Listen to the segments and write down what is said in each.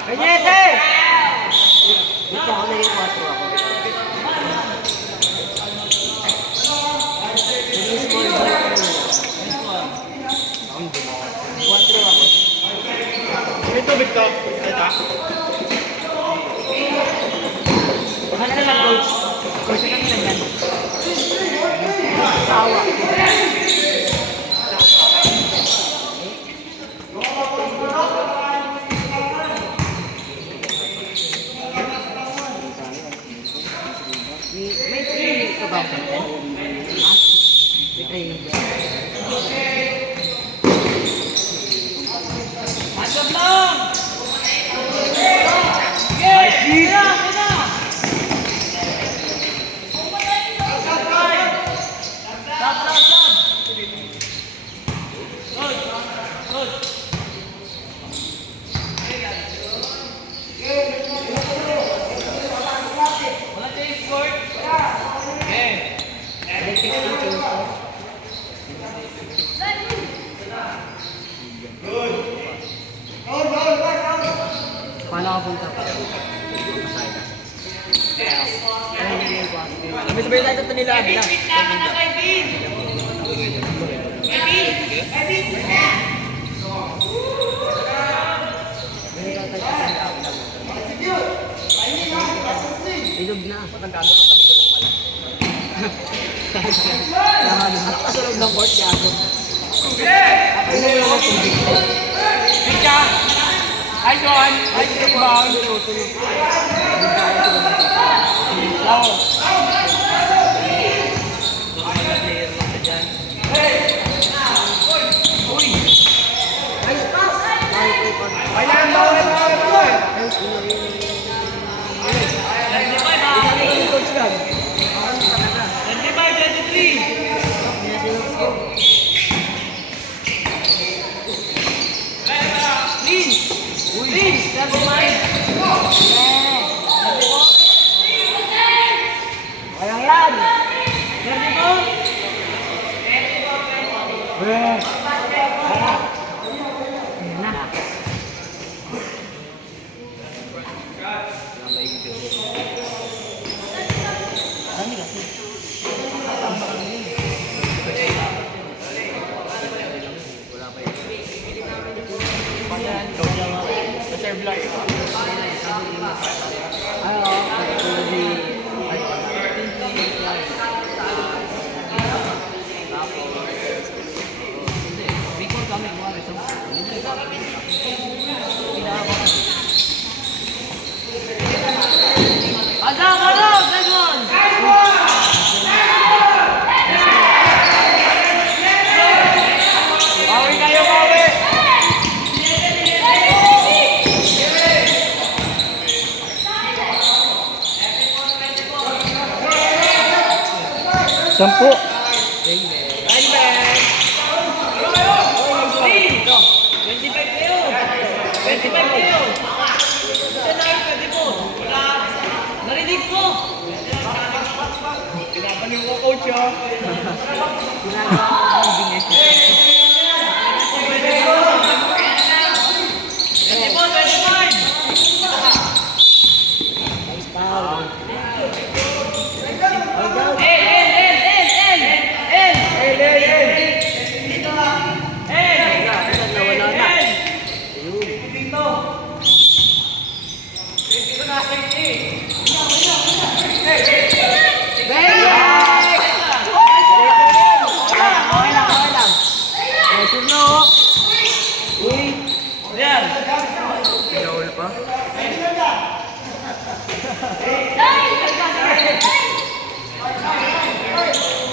Kanyete! Dito ako naging 4 ako. Naging small ball ako nila. 4 ako. May tubig to. Ito. Ano naman, coach? Coach, ano naman yan? Sawa. May training ka ba? Ha? May training ka? Masab lang! Okay! Paano ka punta pa? Sabay-sabay tayo ito nila. Ilog na. Matanggago ka tabi ko lang pala. Nakasulog ng court, gago. Ako na yung mga tubig. Pika! Hi, John! Hi, rebound! Wow! Nice pass! Bawal, bawal, bawal, bawal! Coach God. 25-23! Please, never mind. Walang yan! Ready po? Ayan na. Dami kasi. Reserve lang. Ano? Pwede. Before kami kumari sa Adam, Dragon! Bawi kayo, bawi! Sampu. Rainman! 25 kayo! 25 kayo! Isa na yung pwede po! Wala! Narinig ko! Pinapaniw ko, coach, oh! Ginagawa ko ang bingit. 25! Nice foul. Hold down. Nawala na. Ayun. Okay lang. Pressure na, oh. Uy. Yan! Pinawal pa.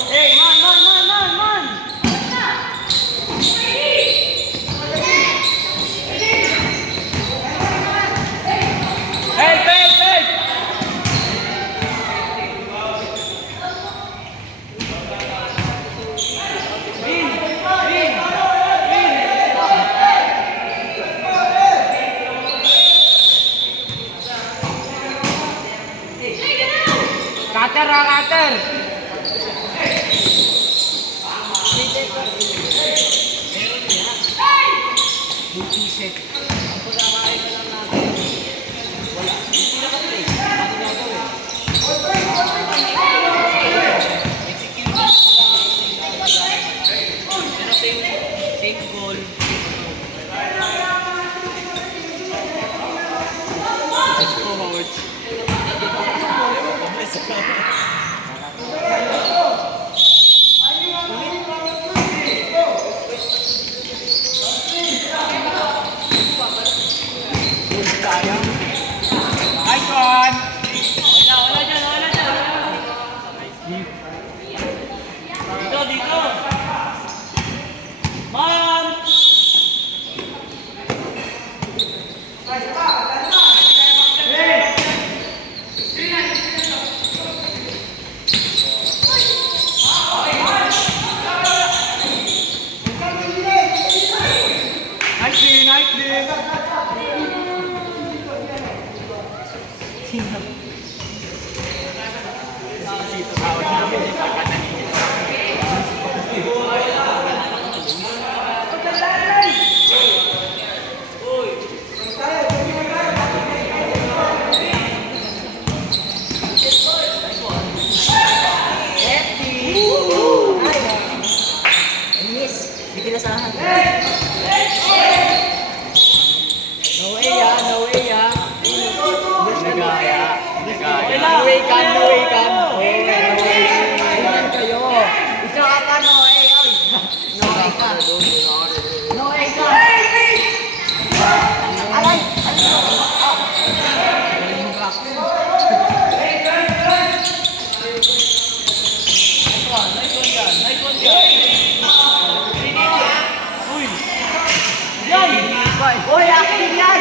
Hey, man! Hey! Cutter! Yung t-shirt. Ang pagkakain ka lang natin. Same goal. Let's go, Howard. Nice one! Wala dyan. Dito. Man! Nice din! Sito tawag namin yung pagkatanin. No way can. Tingnan kayo. Isa ka pa, no way, oy. No way ka. No way ka. Aray! Nice one dyan. Uy! Yan! Uy, akin yan!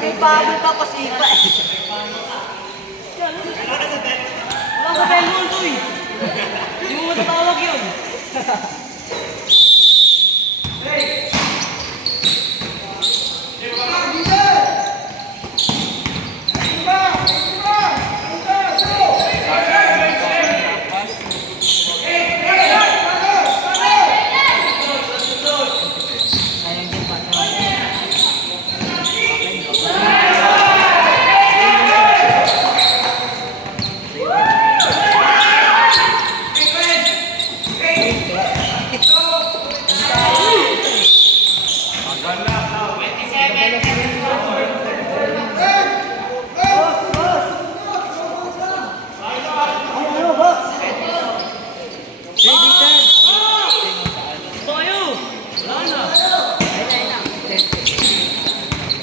May bago pa ko sipa eh. Wala ka tayo goal to eh. Hindi mo matatawag yun. Gusto kayo? Wala na.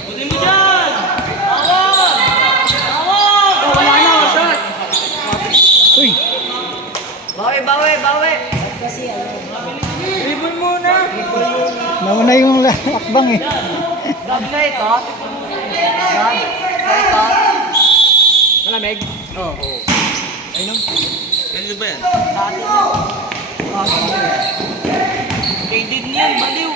Buti mo dyan! Tawag! Wala na, shot! Uy! Bawi! Ribbon muna! Nauna yung akbang eh. Grab na ito. Grab. Ito. Malamig? Oo. Ayun. Kanino ba yan? Sa atin yan. Kay Did niyan, baliw!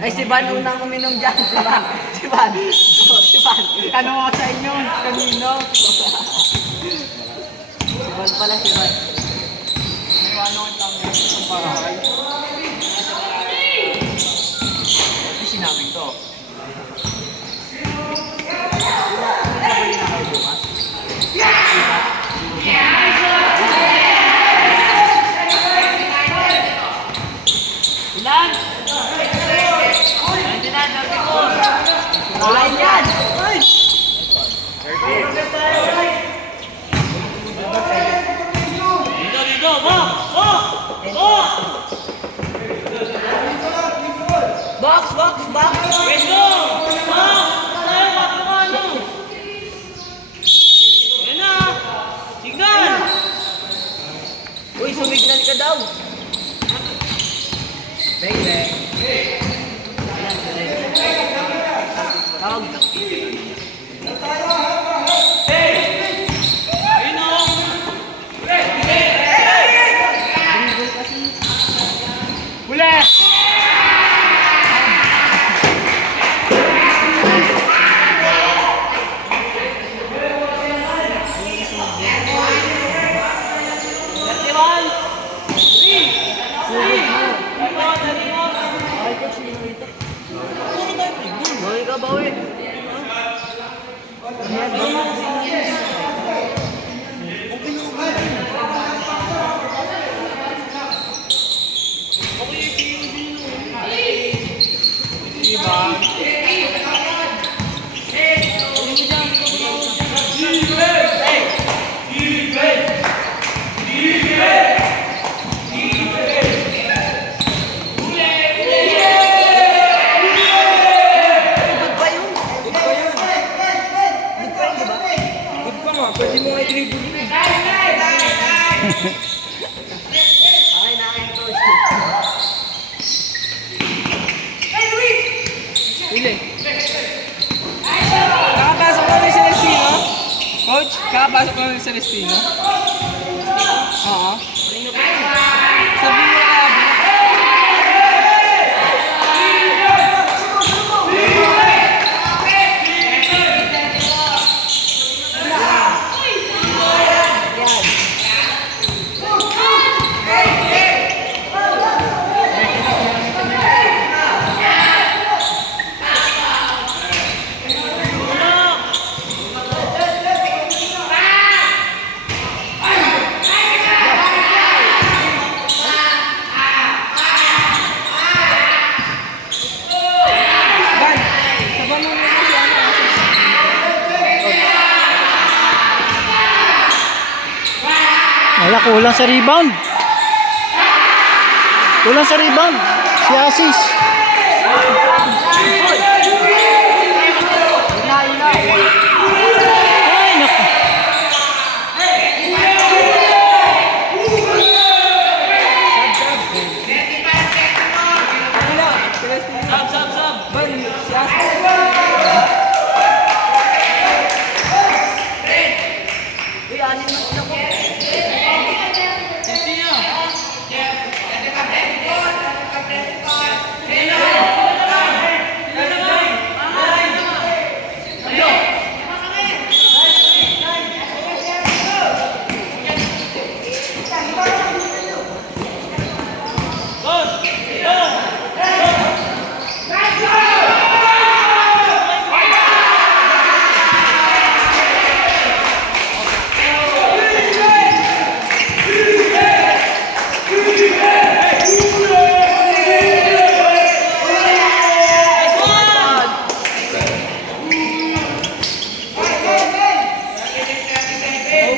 Ay, si Van unang uminom dyan. Si Van. Ano ako sa inyo? Kanino? Si Van pala, si Van. May ano ang tawag nito sa parahay. Ay, sinabi to. Ilan? Nandiyan na, 34. Wala yan! Dito! Box! Box! Let's go! Tayo, box mo ka, ano? Yan na! Signal! Uy, sumignan ka daw! Bang! Tawag. Ayun o! Huli! Ikaw, bawi. Pwede mo nga i-dribble yun. Okay na akin, coach. Huli. Kakapasok ko ng Celestino? Coach, kakapasok ko ng Celestino? Oo. Sabi mo kaya ba? Wala, kulang sa rebound. Kulang sa rebound. Si Asis. Ay, naku. Sab. Ban, si Asa. Uy, anin mo sila ko. Celestino.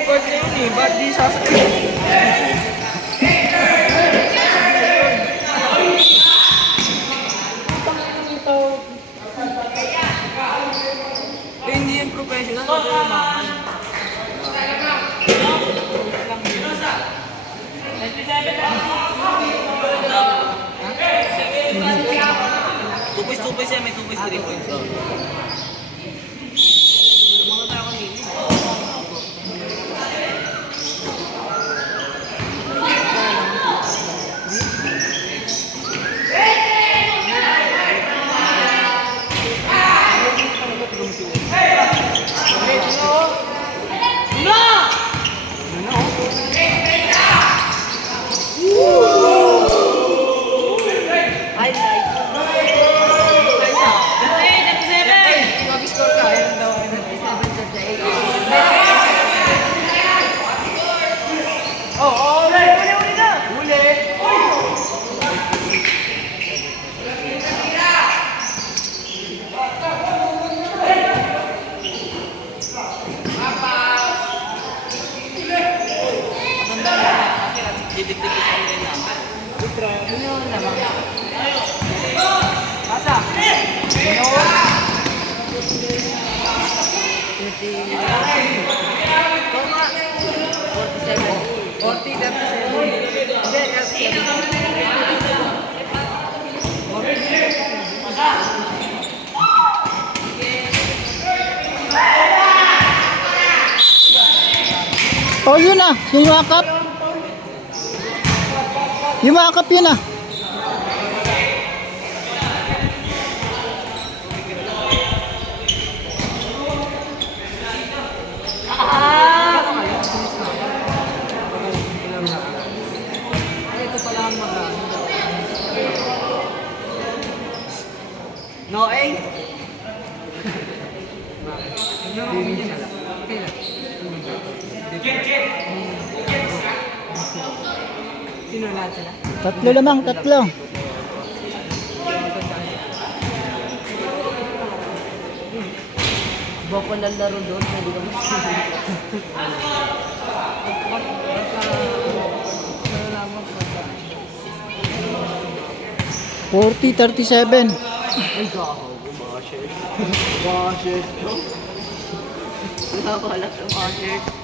Coach na yun eh, ba't di sasakit? Eh, hindi yan professional, ito yung mahal. Tupis siya, may tupis 3 points. Didikdik ko sa kanila naman. Yun naman. Pasa. No. 30. Toma. 47. 40, 37. Oh, yun na. Yung wakap. Yung wakap yun ah. Ito pala ang No, eh. Hindi na lang. Kailan? Sino lahat sila? Tatlo lamang, tatlo. Boko ng laro doon, pwede ka Nalalaman ko. 40-37. Ay, gaho. Bashers. Bashers, bro. Wala ko alam sa bashers.